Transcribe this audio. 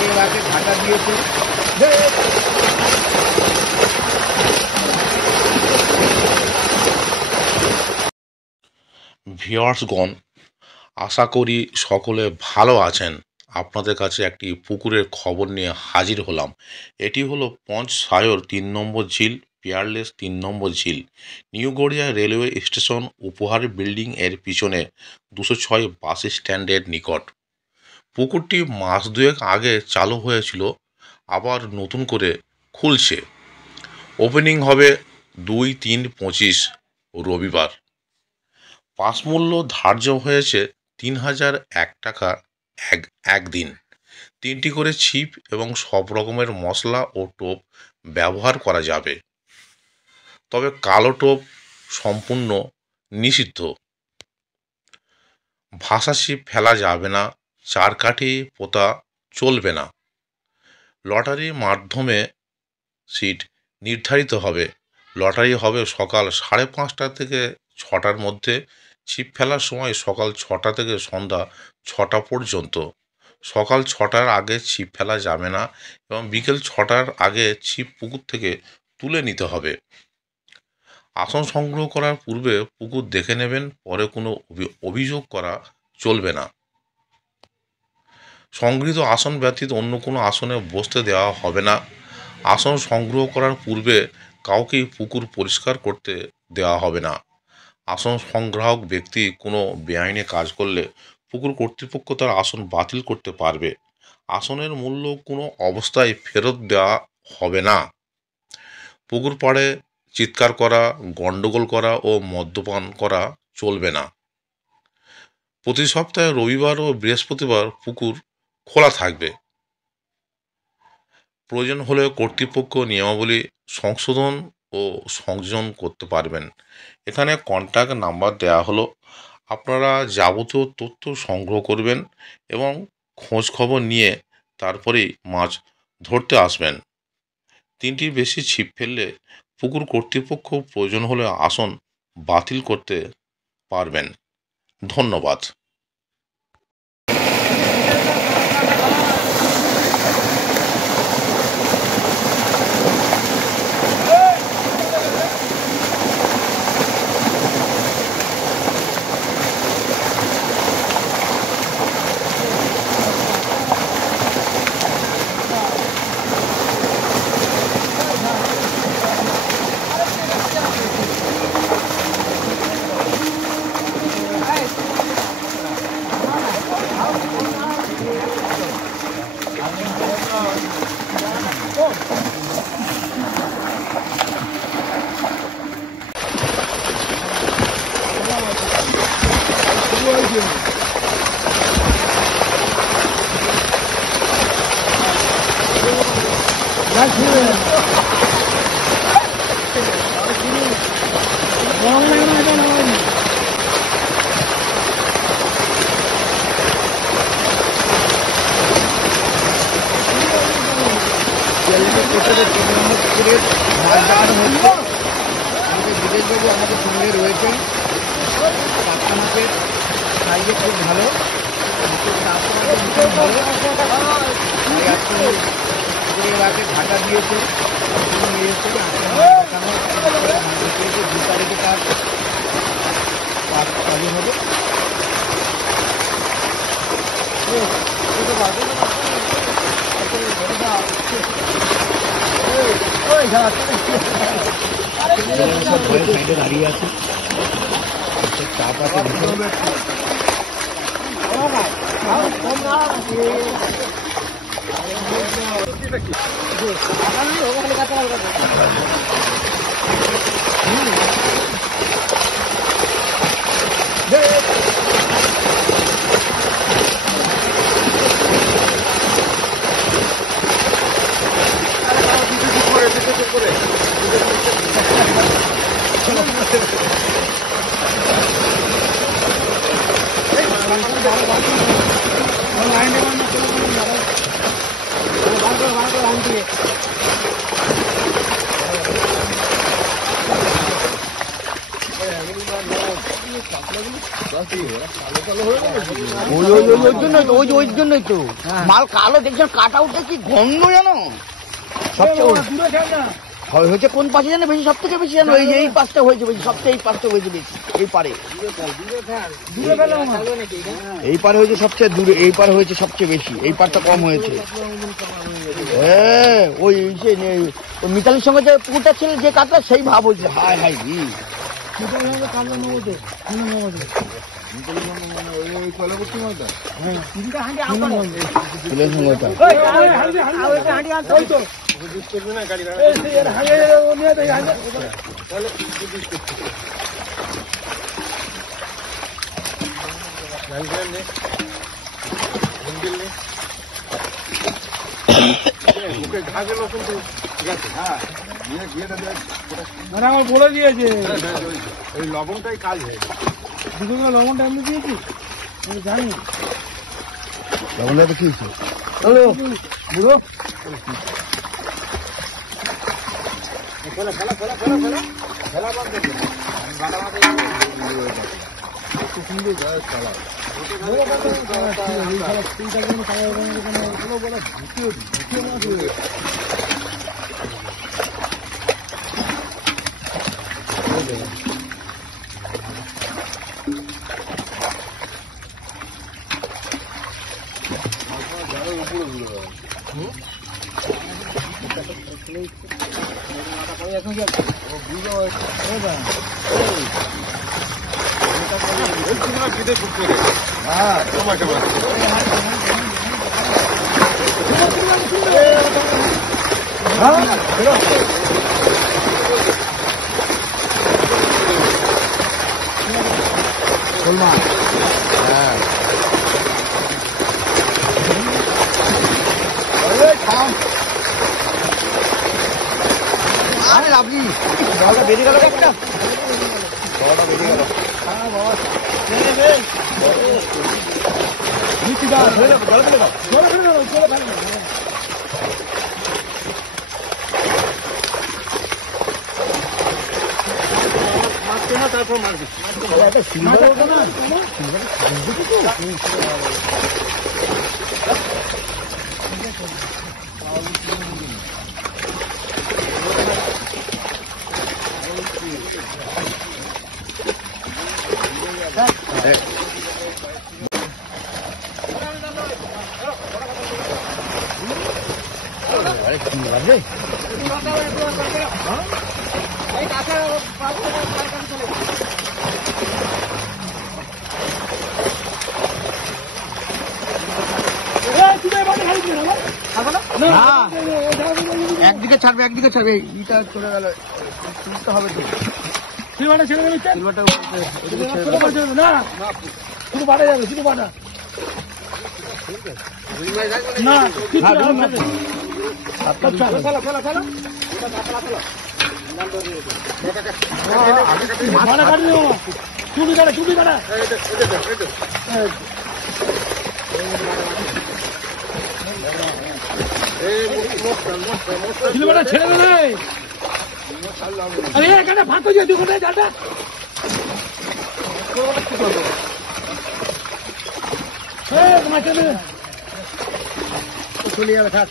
পুকুরের আগে ঢাকা দিয়েছে। ভিউয়ার্সগণ, আশা করি সকলে ভালো আছেন। আপনাদের কাছে একটি পুকুরের খবর নিয়ে হাজির হলাম। এটি হলো পঞ্চসায়র ৩ নম্বর ঝিল, পিয়ারলেস ৩ নম্বর ঝিল, নিউ গড়িয়া রেলওয়ে স্টেশন উপহার বিল্ডিং এর পিছনে ২০৬ বাস স্ট্যান্ডের নিকট। পুকুরটি মাস দুয়েক আগে চালু হয়েছিল, আবার নতুন করে খুলছে। ওপেনিং হবে ২-৩-২৫ রবিবার। পাস মূল্য ধার্য হয়েছে ৩,০০১ টাকা একদিন। ৩টি করে ছিপ এবং সব রকমের মশলা ও টোপ ব্যবহার করা যাবে, তবে কালো টোপ সম্পূর্ণ নিষিদ্ধ। ভাসা ছিপ ফেলা যাবে না, চারকাঠি পোতা চলবে না। লটারির মাধ্যমে সিট নির্ধারিত হবে। লটারি হবে সকাল 5:30 থেকে 6টার মধ্যে। ছিপ ফেলার সময় সকাল 6টা থেকে সন্ধ্যা 6টা পর্যন্ত। সকাল 6টার আগে ছিপ ফেলা যাবে না এবং বিকেল 6টার আগে ছিপ পুকুর থেকে তুলে নিতে হবে। আসন সংগ্রহ করার পূর্বে পুকুর দেখে নেবেন, পরে কোনো অভিযোগ করা চলবে না। সংগৃহীত আসন ব্যতীত অন্য কোনো আসনে বসতে দেওয়া হবে না। আসন সংগ্রহ করার পূর্বে কাউকেই পুকুর পরিষ্কার করতে দেওয়া হবে না। আসন সংগ্রাহক ব্যক্তি কোনো বেআইনি কাজ করলে পুকুর কর্তৃপক্ষ তার আসন বাতিল করতে পারবে। আসনের মূল্য কোনো অবস্থায় ফেরত দেওয়া হবে না। পুকুর পাড়ে চিৎকার করা, গণ্ডগোল করা ও মদ্যপান করা চলবে না। প্রতি সপ্তাহে রবিবার ও বৃহস্পতিবার পুকুর খোলা থাকবে। প্রয়োজন হলে কর্তৃপক্ষ নিয়মাবলী সংশোধন ও সংযোজন করতে পারবেন। এখানে কন্ট্যাক্ট নাম্বার দেওয়া হলো। আপনারা যাবতীয় তথ্য সংগ্রহ করবেন এবং খোঁজ খবর নিয়ে তারপরেই মাছ ধরতে আসবেন। 3টির বেশি ছিপ ফেললে পুকুর কর্তৃপক্ষ প্রয়োজন হলে আসন বাতিল করতে পারবেন। ধন্যবাদ। বিদেশবাবু আমাদের সঙ্গে রয়েছেন। কাঁচা মাছের সাইজে খুব ভালো, পুকুরের আগে ঢাকা দিয়েছে, নিয়ে এসে দু তারিখে তার চালু হবে। সাইডে দাঁড়িয়ে আছে, চাপ আছে। ওই জন্যই তো ওই জন্যই তো মাল কালো দেখছেন, কাটা উঠে কি গন্ধ জানো। সবচেয়ে হয়েছে কোন পাশে জানো বেশি, সব থেকে বেশি জানো, এই পাশটা হয়েছে বেশি, সবচেয়ে এই পাশটা হয়েছে বেশি। এই পারে এই পারে হয়েছে সবচেয়ে দূরে, এই পারে হয়েছে সবচেয়ে বেশি, এই পারটা কম হয়েছে। হ্যাঁ ওই মিতালির সঙ্গে যে পুকুরটা ছিল, যে কাটলা সেই ভাব হয়েছে। হাই হাই মানে আমার বলে দিয়েছে ওই লবণটাই কাজ হয়েছে। দুটো লবণটা এমনি দিয়েছি আমি জানি। লবণটা তো কি হ্যালো বুড়ো আপনি জলটা বেরিয়ে গেল, একটা জলটা বেরিয়ে গেল। তারপর মারবি একদিকে ছাড়বে, একদিকে ছাড়বে, ইটা চলে গেল, তুলতে হবে তো। সিলভারটা ছেড়ে দেবে, সিলভারটা না শুধু বাটা যাবে, শুধু বাটা না চুটি কাটা, চুটি কাটা সিলভারটা ছেড়ে দেবে। আরে এখানে ভাত হয়ে যায়, কোথায় জালটা চলে যাবে, থাক।